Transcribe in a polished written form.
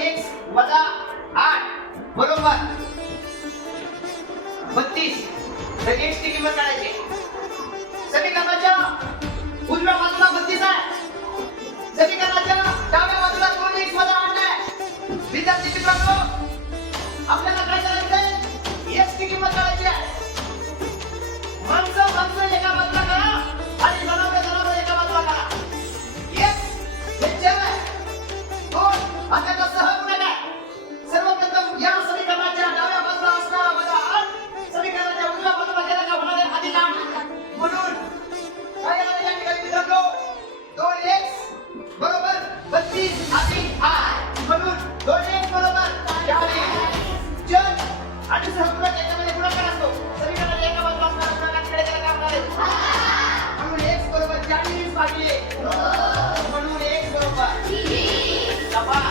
x वजा 8 बरोबर 32. तर x ची किंमत काढायची. समीकरणाच्या उजव्या बाजूला 32 आहे. समीकरणाच्या डाव्या बाजूला 2x वजा 8 आहे. विद्यार्थी मित्रांनो, आपल्याला काय करायचं आहे? x ची किंमत काढायची आहे. माणसं एका बाजूला करा आणि जनावर एका बाजूला करा. x हे 4 आहे. 2 आता कसं गुणाकार आहे? सर्वप्रथम या समीकरणाच्या डाव्या बाजूला असणारा वजा 8 समीकरणाच्या उजव्या बाजूला गेला का होणार आहे अधिक 8. म्हणून काय आहे या ठिकाणी मित्रांनो? 2x बरोबर 32 अधिक 8. म्हणून 2x बरोबर 40. जर आणि सहगुणक याच्यामध्ये गुणाकार असतो. समीकरणाच्या एका बाजूला असणारा गुणाकार तिकडे गेला का होणार आहे? म्हणून x बरोबर 40 भागिले म्हणून x बरोबर 30.